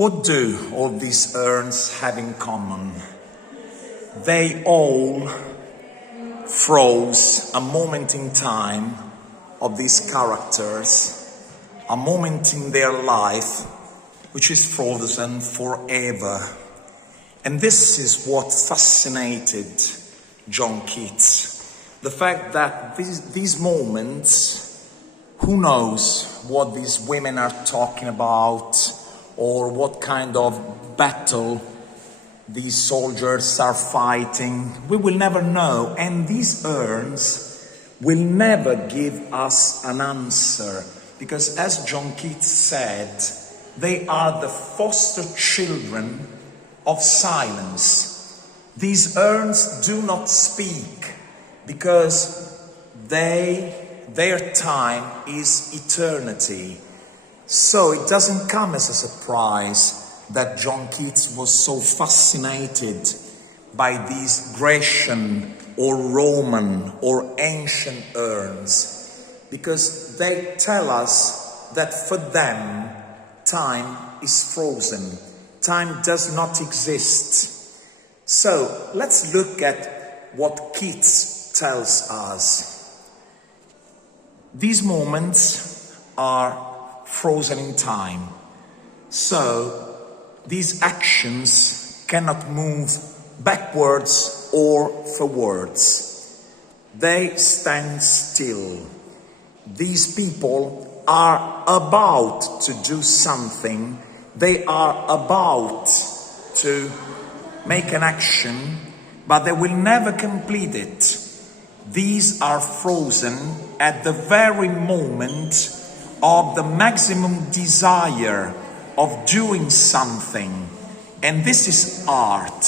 What do all these urns have in common? They all froze a moment in time of these characters, a moment in their life which is frozen forever. And this is what fascinated John Keats. The fact that these moments, who knows what these women are talking about, or what kind of battle these soldiers are fighting. We will never know, and these urns will never give us an answer, because as John Keats said, they are the foster children of silence. These urns do not speak, because their time is eternity. So it doesn't come as a surprise that John Keats was so fascinated by these Grecian or Roman or ancient urns, because they tell us that for them time is frozen, time does not exist. So let's look at what Keats tells us. These moments are frozen in time. So these actions cannot move backwards or forwards. They stand still. These people are about to do something. They are about to make an action, but they will never complete it. These are frozen at the very moment of the maximum desire of doing something. And this is art,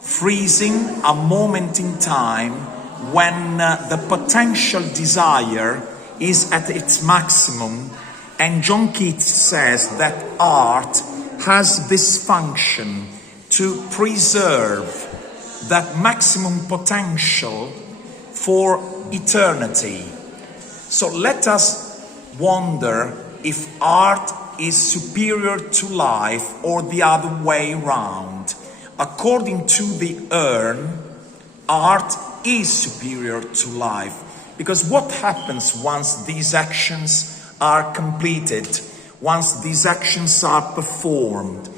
freezing a moment in time when the potential desire is at its maximum. And John Keats says that art has this function to preserve that maximum potential for eternity. So let us wonder if art is superior to life or the other way round. According to the urn, art is superior to life, because what happens once these actions are completed, once these actions are performed?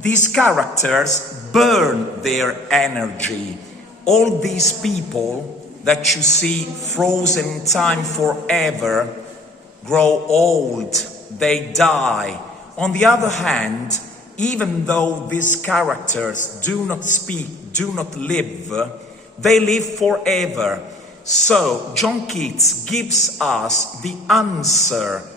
These characters burn their energy. All these people that you see frozen in time forever grow old, they die. On the other hand, even though these characters do not speak, do not live, they live forever. So John Keats gives us the answer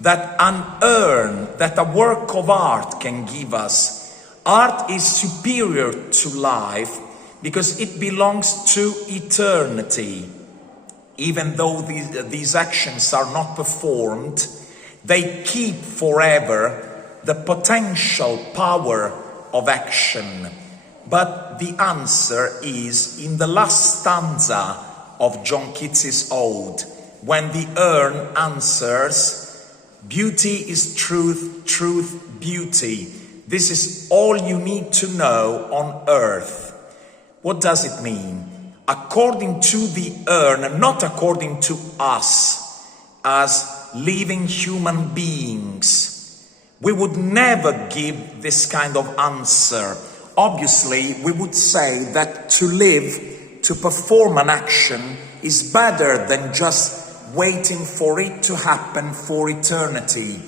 that an urn, that a work of art can give us. Art is superior to life because it belongs to eternity. Even though these actions are not performed, they keep forever the potential power of action. But the answer is in the last stanza of John Keats's ode, when the urn answers, "Beauty is truth, truth, beauty. This is all you need to know on earth." What does it mean? According to the urn, not according to us as living human beings. We would never give this kind of answer. Obviously, we would say that to live, to perform an action, is better than just waiting for it to happen for eternity.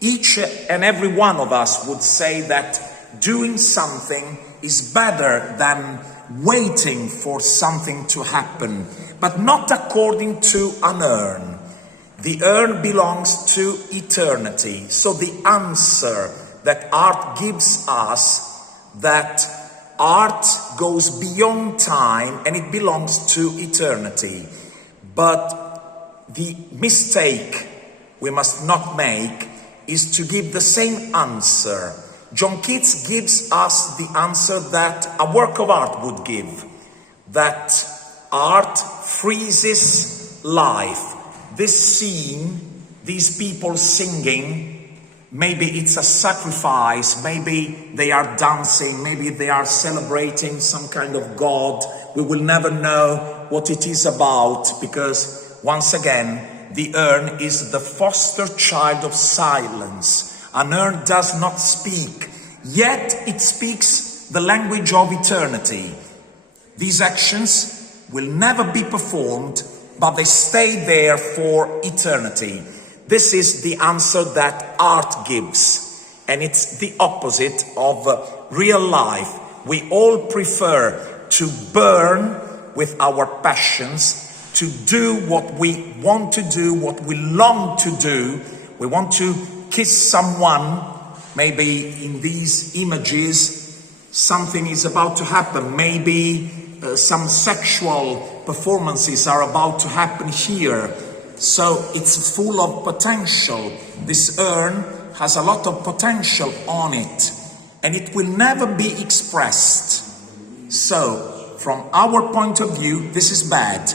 Each and every one of us would say that doing something is better than waiting for something to happen, but not according to an urn. The urn belongs to eternity. So the answer that art gives us, that art goes beyond time and it belongs to eternity. But the mistake we must not make is to give the same answer. John Keats gives us the answer that a work of art would give, that art freezes life. This scene, these people singing, maybe it's a sacrifice, maybe they are dancing, maybe they are celebrating some kind of god. We will never know what it is about, because once again, the urn is the foster child of silence. An urn does not speak, yet it speaks the language of eternity. These actions will never be performed, but they stay there for eternity. This is the answer that art gives, and it's the opposite of real life. We all prefer to burn with our passions, to do what we want to do, what we long to do. We want to kiss someone. Maybe in these images something is about to happen. Maybe some sexual performances are about to happen here. So it's full of potential. This urn has a lot of potential on it, and it will never be expressed. So from our point of view, this is bad,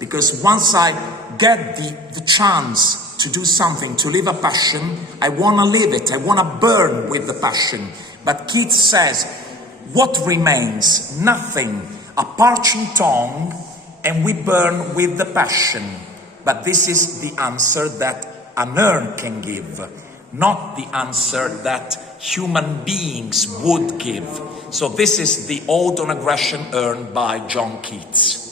because once I get the chance to do something, to live a passion, I want to live it. I want to burn with the passion. But Keats says, what remains? Nothing. A parching tongue, and we burn with the passion. But this is the answer that an urn can give, not the answer that human beings would give. So this is the Ode on a Grecian Urn by John Keats.